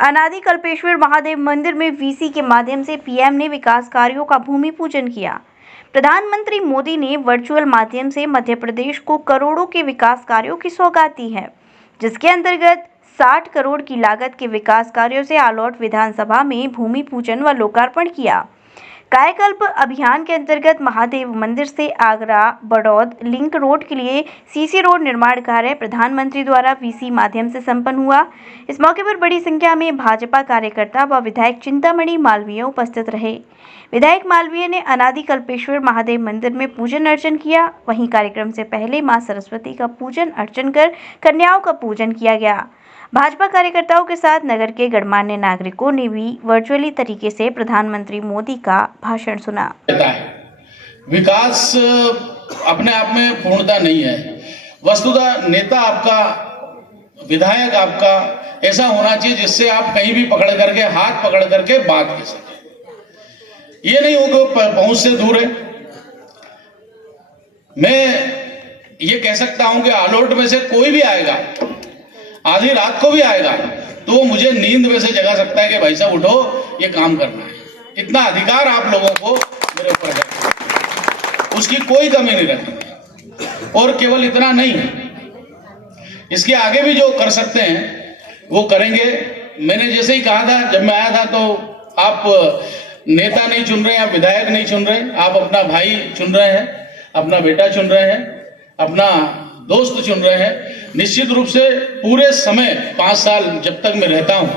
अनादि कल्पेश्वर महादेव मंदिर में वीसी के माध्यम से पीएम ने विकास कार्यों का भूमि पूजन किया। प्रधानमंत्री मोदी ने वर्चुअल माध्यम से मध्य प्रदेश को करोड़ों के विकास कार्यों की सौगात दी है, जिसके अंतर्गत 60 करोड़ की लागत के विकास कार्यों से आलोट विधानसभा में भूमि पूजन व लोकार्पण किया। कायाकल्प अभियान के अंतर्गत महादेव मंदिर से आगरा बड़ौद लिंक रोड के लिए सीसी रोड निर्माण कार्य प्रधानमंत्री द्वारा वीसी माध्यम से संपन्न हुआ। इस मौके पर बड़ी संख्या में भाजपा कार्यकर्ता व विधायक चिंतामणि मालवीय उपस्थित रहे। विधायक मालवीय ने अनादि कल्पेश्वर महादेव मंदिर में पूजन अर्चन किया। वहीं कार्यक्रम से पहले मां सरस्वती का पूजन अर्चन कर कन्याओं का पूजन किया गया। भाजपा कार्यकर्ताओं के साथ नगर के गणमान्य नागरिकों ने भी वर्चुअली तरीके से प्रधानमंत्री मोदी का भाषण सुना। विकास अपने आप में पूर्णता नहीं है। वस्तुतः नेता आपका, विधायक आपका ऐसा होना चाहिए जिससे आप कहीं भी पकड़ करके, हाथ पकड़ करके बात कर सके। ये नहीं हो कि वो पहुंच से दूर है। मैं ये कह सकता हूं कि आलोट में से कोई भी आएगा, आधी रात को भी आएगा, तो मुझे नींद में से जगा सकता है कि भाई साहब उठो, ये काम करना है। इतना अधिकार आप लोगों को मेरे ऊपर है, उसकी कोई कमी नहीं रखेंगे। और केवल इतना नहीं, इसके आगे भी जो कर सकते हैं वो करेंगे। मैंने जैसे ही कहा था, जब मैं आया था, तो आप नेता नहीं चुन रहे, आप विधायक नहीं चुन रहे, आप अपना भाई चुन रहे हैं, अपना बेटा चुन रहे हैं, अपना दोस्त चुन रहे हैं। निश्चित रूप से पूरे समय 5 साल जब तक मैं रहता हूं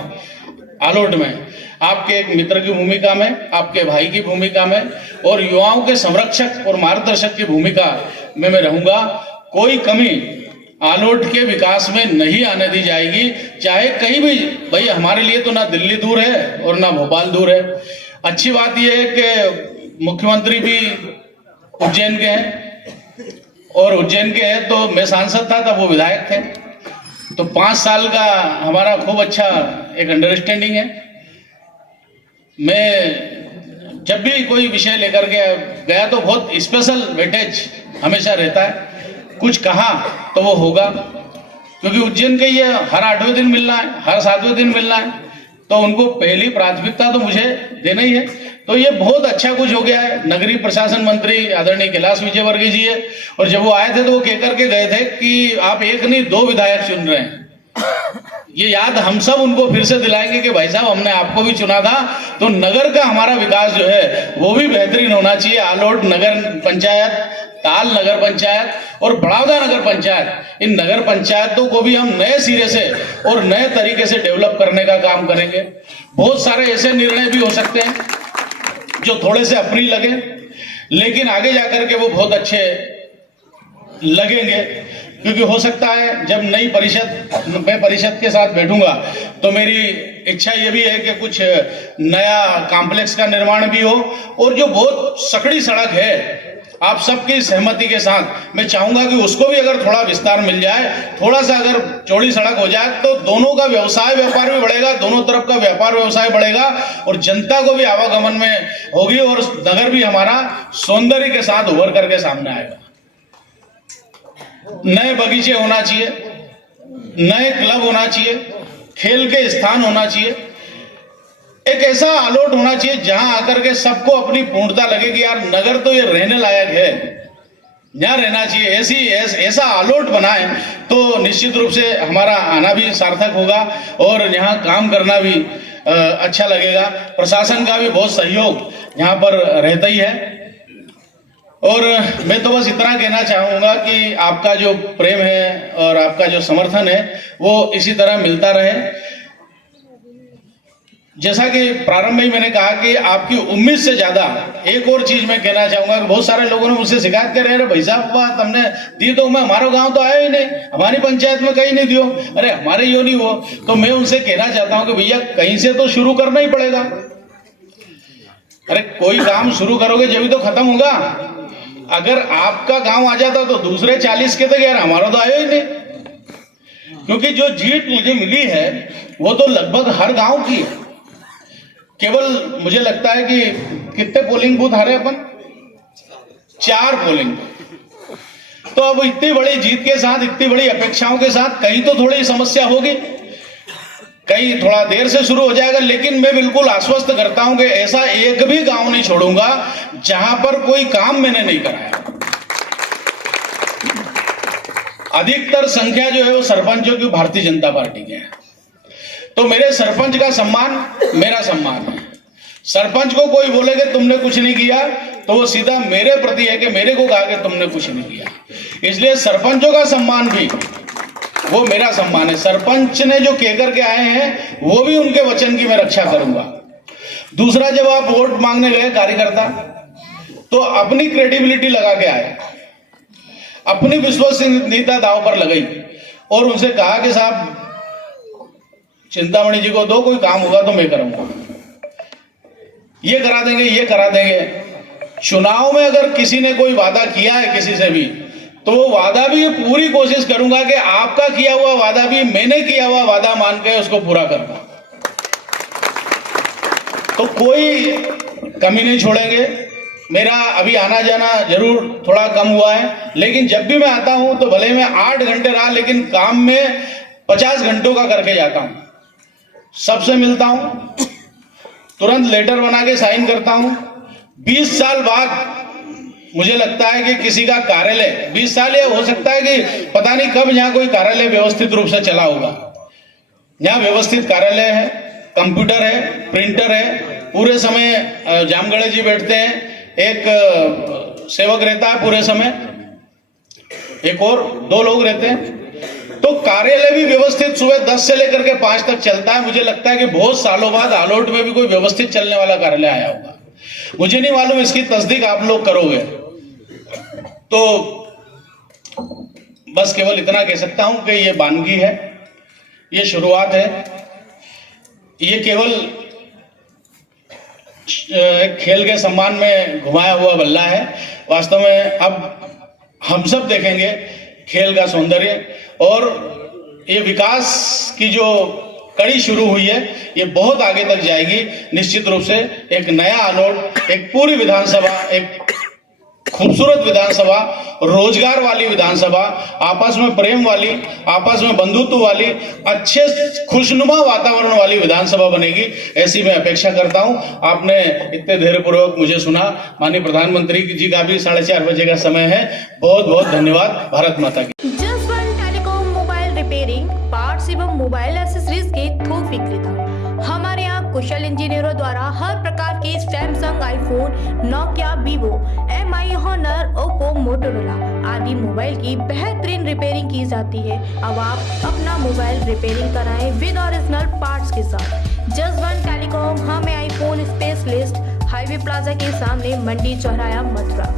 आलोट में, आपके एक मित्र की भूमिका में, आपके भाई की भूमिका में और युवाओं के संरक्षक और मार्गदर्शक की भूमिका में मैं रहूंगा। कोई कमी आलोट के विकास में नहीं आने दी जाएगी, चाहे कहीं भी। भाई हमारे लिए तो ना दिल्ली दूर है और ना भोपाल दूर है। अच्छी बात यह है कि मुख्यमंत्री भी उज्जैन के हैं, और उज्जैन के हैं, तो मैं सांसद था तब वो विधायक थे, तो 5 साल का हमारा खूब अच्छा एक अंडरस्टैंडिंग है। मैं जब भी कोई विषय लेकर के गया तो बहुत स्पेशल वेटेज हमेशा रहता है। कुछ कहा तो वो होगा, क्योंकि उज्जैन के ये हर 8वें दिन मिलना है, हर 7वें दिन मिलना है, तो उनको पहली प्राथमिकता तो मुझे देना ही है। तो ये बहुत अच्छा कुछ हो गया है। नगरीय प्रशासन मंत्री आदरणीय कैलाश विजयवर्गीय जी है, और जब वो आए थे तो वो कह करके गए थे कि आप एक नहीं 2 विधायक चुन रहे हैं। ये याद हम सब उनको फिर से दिलाएंगे कि भाई साहब हमने आपको भी चुना था, तो नगर का हमारा विकास जो है वो भी बेहतरीन होना चाहिए। आलोट नगर पंचायत, ताल नगर पंचायत और बड़ौदा नगर पंचायत, इन नगर पंचायतों को भी हम नए सिरे से और नए तरीके से डेवलप करने का काम करेंगे। बहुत सारे ऐसे निर्णय भी हो सकते हैं जो थोड़े से अप्रिय लगे, लेकिन आगे जाकर के वो बहुत अच्छे लगेंगे। क्योंकि हो सकता है जब नई मैं परिषद के साथ बैठूंगा तो मेरी इच्छा ये भी है कि कुछ नया कॉम्प्लेक्स का निर्माण भी हो, और जो बहुत सकड़ी सड़क है आप सबकी सहमति के साथ मैं चाहूंगा कि उसको भी अगर थोड़ा विस्तार मिल जाए, थोड़ा सा अगर चौड़ी सड़क हो जाए, तो दोनों का व्यवसाय व्यापार भी बढ़ेगा, दोनों तरफ का व्यापार व्यवसाय बढ़ेगा और जनता को भी आवागमन में होगी, और नगर भी हमारा सौंदर्य के साथ उभर करके सामने आएगा। नए बगीचे होना चाहिए, नए क्लब होना चाहिए, खेल के स्थान होना चाहिए, एक ऐसा आलोट होना चाहिए जहां आकर के सबको अपनी पूर्णता लगे कि यार नगर तो ये रहने लायक है, यहाँ रहना चाहिए। ऐसा आलोट बनाए तो निश्चित रूप से हमारा आना भी सार्थक होगा और यहाँ काम करना भी अच्छा लगेगा। प्रशासन का भी बहुत सहयोग यहाँ पर रहता ही है। और मैं तो बस इतना कहना चाहूंगा कि आपका जो प्रेम है और आपका जो समर्थन है वो इसी तरह मिलता रहे। जैसा कि प्रारंभ में ही मैंने कहा कि आपकी उम्मीद से ज्यादा एक और चीज मैं कहना चाहूंगा कि बहुत सारे लोगों ने मुझसे शिकायत कर रहे हैं, भाई साहब हमने दी तो मैं, हमारा गांव तो आया ही नहीं, हमारी पंचायत में कहीं नहीं दियो, अरे हमारे यो नहीं हो। तो मैं उनसे कहना चाहता हूं कि भैया कहीं से तो शुरू करना ही पड़ेगा। अरे कोई काम शुरू करोगे जब तो खत्म होगा। अगर आपका गांव आ जाता तो दूसरे 40 के तो यार हमारा तो आया ही नहीं, क्योंकि जो जीत मुझे मिली है वो तो लगभग हर गांव की है। केवल मुझे लगता है कि कितने पोलिंग बूथ हारे अपन, 4 पोलिंग। तो अब इतनी बड़ी जीत के साथ, इतनी बड़ी अपेक्षाओं के साथ कहीं तो थोड़ी समस्या होगी। कहीं थोड़ा देर से शुरू हो जाएगा, लेकिन मैं बिल्कुल आश्वस्त करता हूं कि ऐसा एक भी गांव नहीं छोड़ूंगा जहां पर कोई काम मैंने नहीं कराया। अधिकतर संख्या जो है वो सरपंचों की भारतीय जनता पार्टी की है, तो मेरे सरपंच का सम्मान मेरा सम्मान है। सरपंच को कोई बोले कि तुमने कुछ नहीं किया तो वो सीधा मेरे प्रति है कि मेरे को कहा कि तुमने कुछ नहीं किया, इसलिए सरपंचों का सम्मान भी वो मेरा सम्मान है। सरपंच ने जो कह करके आए हैं वो भी उनके वचन की मैं रक्षा करूंगा। दूसरा, जब आप वोट मांगने गए कार्यकर्ता, तो अपनी क्रेडिबिलिटी लगा के आए, अपनी विश्वसनीयता दांव पर लगाई और उनसे कहा कि साहब चिंतामणि जी को दो, कोई काम होगा तो मैं करूंगा, ये करा देंगे, ये करा देंगे। चुनाव में अगर किसी ने कोई वादा किया है किसी से भी, तो वो वादा भी पूरी कोशिश करूंगा कि आपका किया हुआ वादा भी मैंने किया हुआ वादा मान के उसको पूरा करना, तो कोई कमी नहीं छोड़ेंगे। मेरा अभी आना जाना जरूर थोड़ा कम हुआ है, लेकिन जब भी मैं आता हूं तो भले मैं 8 घंटे रहा, लेकिन काम में 50 घंटों का करके जाता हूं। सबसे मिलता हूं, तुरंत लेटर बना के साइन करता हूं। 20 साल बाद मुझे लगता है कि किसी का कार्यालय, 20 साल या हो सकता है कि पता नहीं कब यहाँ कोई कार्यालय व्यवस्थित रूप से चला होगा। यहाँ व्यवस्थित कार्यालय है, कंप्यूटर है, प्रिंटर है, पूरे समय जामगढ़े जी बैठते हैं, एक सेवक रहता है पूरे समय, एक और 2 लोग रहते हैं, तो कार्यालय भी व्यवस्थित सुबह 10 से लेकर के 5 तक चलता है। मुझे लगता है कि बहुत सालों बाद आलोट में भी कोई व्यवस्थित चलने वाला कार्यालय आया होगा। मुझे नहीं मालूम, इसकी तस्दीक आप लोग करोगे। तो बस केवल इतना कह सकता हूं कि ये वानगी है, ये शुरुआत है, ये केवल एक खेल के सम्मान में घुमाया हुआ बल्ला है। वास्तव में अब हम सब देखेंगे खेल का सौंदर्य, और ये विकास की जो कड़ी शुरू हुई है ये बहुत आगे तक जाएगी। निश्चित रूप से एक नया आलोट, एक पूरी विधानसभा, एक खूबसूरत विधानसभा, रोजगार वाली विधानसभा, आपस में प्रेम वाली, आपस में बंधुत्व वाली, अच्छे खुशनुमा वातावरण वाली विधानसभा बनेगी, ऐसी मैं अपेक्षा करता हूं। आपने इतने धैर्यपूर्वक मुझे सुना। माननीय प्रधानमंत्री जी का भी 4:30 बजे का समय है। बहुत बहुत धन्यवाद। भारत माता की। Jaswant telecom mobile repairing, parts एवं मोबाइल एक्सेसरीज के थोक विक्रेता। हमारे यहाँ कुशल इंजीनियरों द्वारा हर प्रकार के Samsung, iPhone, Nokia, Vivo, MI, Honor, Oppo, Motorola आदि मोबाइल की बेहतरीन रिपेयरिंग की जाती है। अब आप अपना मोबाइल रिपेयरिंग कराएं विद ओरिजिनल पार्ट्स के साथ। जसवंत टेलीकॉम, हमें आईफोन स्पेशलिस्ट, हाईवे प्लाजा के सामने, मंडी चौराया, मथुरा।